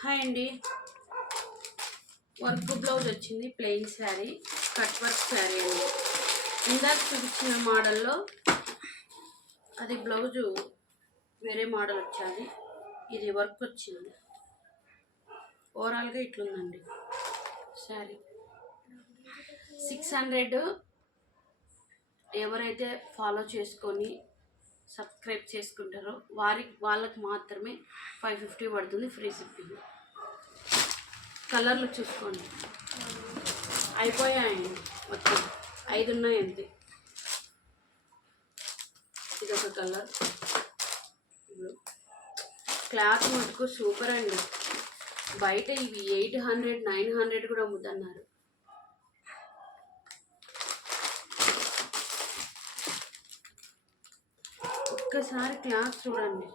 Hi అండి. Work blouse వచ్చింది, plain sari, cut work sari అండి. ఇందాక చూపించిన మోడల్లో అది బ్లౌజు వేరే మోడల్ వచ్చాది, ఇది వర్క్ వచ్చింది. ఓవరాల్గా ఇట్లుందండి శారీ. 600. ఎవరైతే ఫాలో చేసుకొని సబ్స్క్రైబ్ చేసుకుంటారో వాళ్ళకి మాత్రమే 550 పడుతుంది, ఫ్రీ షిప్పింగ్. కలర్లు చూసుకోండి, అయిపోయాయండి మొత్తం 5 ఉన్నాయి అంతే. ఇదొక కలర్. క్లాత్ మటుకు సూపర్ అండి. బయట ఇవి 800 900 కూడా అమ్ముతున్నారు. ఒక్కసారి క్లాత్ చూడండి,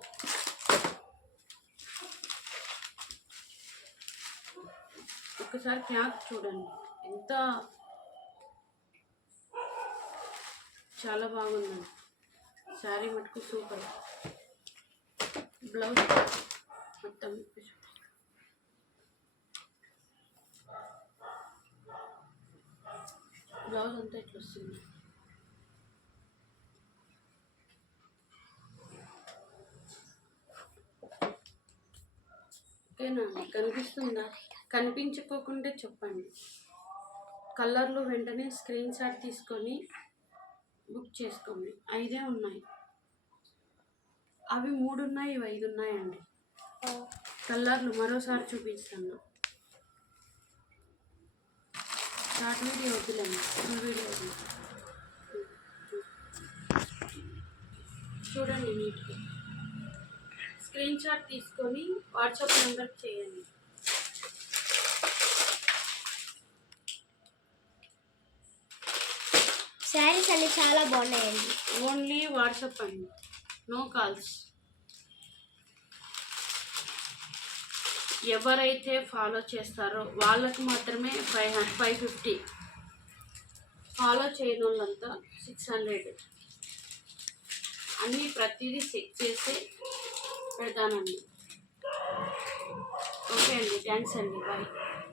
ఒక్కసారి క్లాత్ చూడండి, ఎంత చాలా బాగుందండి. శారీ మటుకు సూపర్. బ్లౌజ్ మొత్తం బ్లౌజ్ అంతా ఇట్లా వస్తుంది. ఓకేనా? కనిపిస్తుందా? కనిపించకోకుంటే చెప్పండి. కలర్లు వెంటనే స్క్రీన్ షాట్ తీసుకొని బుక్ చేసుకోండి. 5 ఉన్నాయి, అవి 3 ఉన్నాయి, ఇవి 5 ఉన్నాయండి. కలర్లు మరోసారి చూపిస్తాను. షార్ట్ వీడియో వద్దులేండి, ఫుల్ వీడియో వద్దు. చూడండి నీట్గా స్క్రీన్ షాట్ తీసుకొని వాట్సాప్ నెంబర్కి చేయండి. శారీస్ అన్ని చాలా బాగున్నాయండి. ఓన్లీ వాట్సాప్ అండి, నో కాల్స్. ఎవరైతే ఫాలో చేస్తారో వాళ్ళకి మాత్రమే 550. ఫాలో చేయని వాళ్ళంతా 600. అన్నీ ప్రతిదీ చెక్ చేసి పెడతానండి. ఓకే అండి, థ్యాంక్స్ అండి, బాయ్.